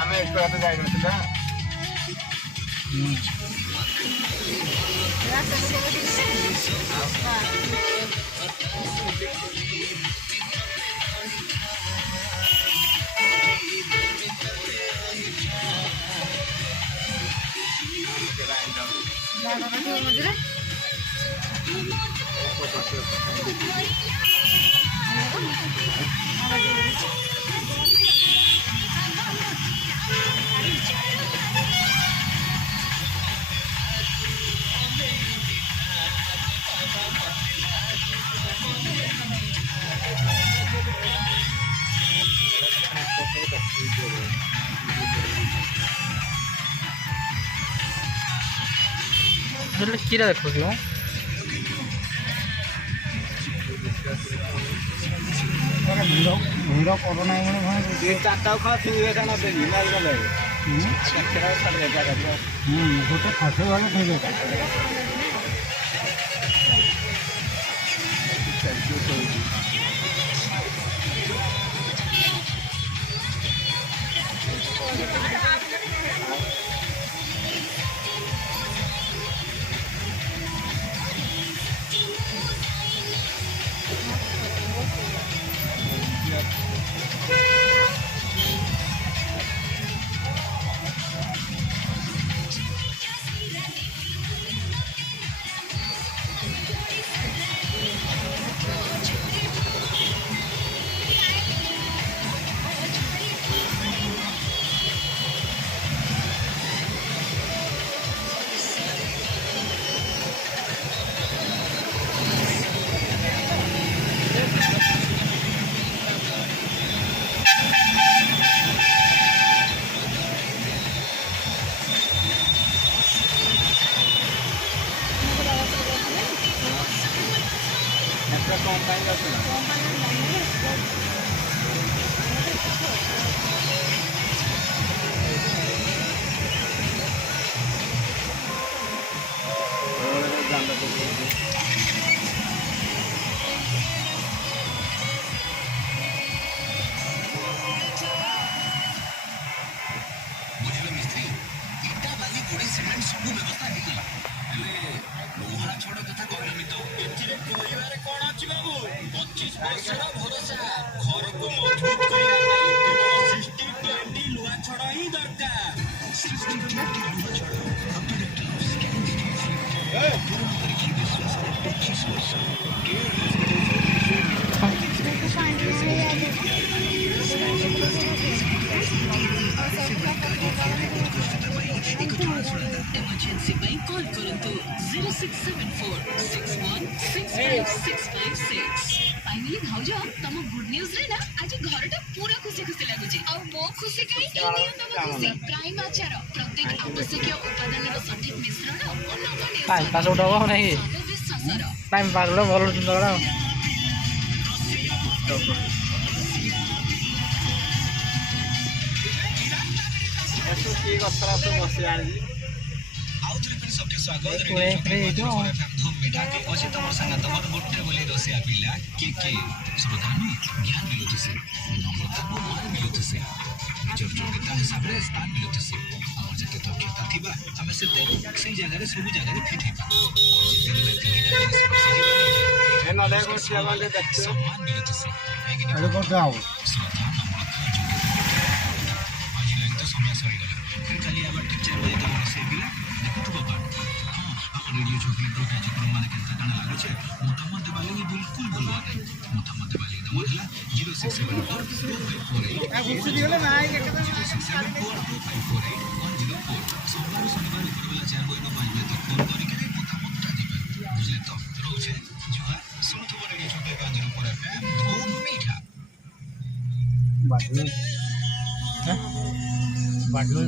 ଆମେ ଏତେ ବାଟ ଯାଇନଥିଲା। কিরা দেখো ভিড় করোনা মানে চারটাও খাওয়া শুরু হয়ে যায় না দেখি না গোটে খাসে ভালো ঠিক আছে। ସବୁ ବ୍ୟବସ୍ଥା ହେଇଗଲା ହେଲେ ଲୁହା ଛଡ଼ କଥା କହିଲନି ତ ଏଥିରେ କହିବାରେ କ'ଣ ଅଛି ବାବୁ 25 ବର୍ଷର ଭରସା ଘରକୁ ମଜବୁତ କରିବା ପାଇଁ କେବଳ 60-20 ଲୁହା ଛଡ଼ ହିଁ ଦରକାର 60-20 ଲୁହା ଛଡ଼ emergency ପାଇଁ କଲ୍ କରନ୍ତୁ 0674616556 ଫାଇନାଲି ଭାଉଜ ତମ ଗୁଡ୍ ନ୍ୟୁଜ୍ ରେ ନା ଆଜି ଘରଟା ପୁରା ଖୁସି ଖୁସି ଲାଗୁଛି ଆଉ ମୋ ଖୁସି କାଇଁ ଏଇ ନିଅ ତମ ଖୁସି ପ୍ରାଇମ ଆଚାର ପ୍ରତ୍ୟେକ ଆବଶ୍ୟକୀୟ ଉପାଦାନର ସଠିକ ମିଶ୍ରଣ ଓ ନବନୀୟ ଟାଇମ୍ ପାସ୍ ଗୋଟେ ହବ ନାହିଁ ବିଶ୍ୱାସର ଟାଇମ୍ ପାସ୍ ଗୋଟେ ଭଲ ସୁନ୍ଦର କିଏ ଗଛରା ସବୁ ବସି ଆଣିଛି ଆଉଥରେ ପୁଣି ସବ୍କେ ସ୍ୱାଗତ ଧୁମ୍ ମିଠା କେକ୍ ଅଛି ତମର ସାଙ୍ଗେ ତମର ଗୋଟେ ବୋଲି ରୋଷିଆ ପିଲା କେକେ ଶ୍ରଦ୍ଧାନୁ ଜ୍ଞାନ ମିଳୁଥିସି ନମ୍ରତାକୁ ମାନ ମିଳୁଥିସି ନିଜର ଯୋଗ୍ୟତା ହିସାବରେ ସ୍ଥାନ ମିଳୁଥିସି ଆମର ଯେତେ ଦକ୍ଷତା ଥିବା ଆମେ ସେତେ ସେଇ ଜାଗାରେ ସବୁ ଜାଗାରେ ଫିଟ୍ ହେଇପାରୁ ଯେତେବେଳେ ତିନିଟା ଜିନିଷ ସମ୍ମାନ ମିଳୁଥିସି ଶ୍ରଦ୍ଧା ନମ୍ରତା ଆଜି ଲାଗି ତ ସମୟ ସରିଗଲା କାଲି ଆবার ଠିକ୍ 4 ବଜେ ତମର ସେ ପିଲା ଦେଖୁଥିବ ବା ଆମ ରେଡ଼ିଓ ଚକଲେଟ୍ର କାର୍ଯ୍ୟକ୍ରମ ମାନେ କେନ୍ତା କାଣା ଲାଗୁଛେ ମତାମତ ଦେବା ଲାଗି ବିଲକୁଲ ଭୁଲବା ନାହିଁ ମତାମତ ଦେବା ଲାଗି ନମ୍ବର ହେଲା 06742548 सोमवार शनिवार उपरबेला 4 बजे 5 बजे तक फोन करके मतामतटा देबे बुझले तो रोजे जुहा सुनथुब रेडियो चकलेट गांधीर ऊपर एफएम धूम मीठा बाटलो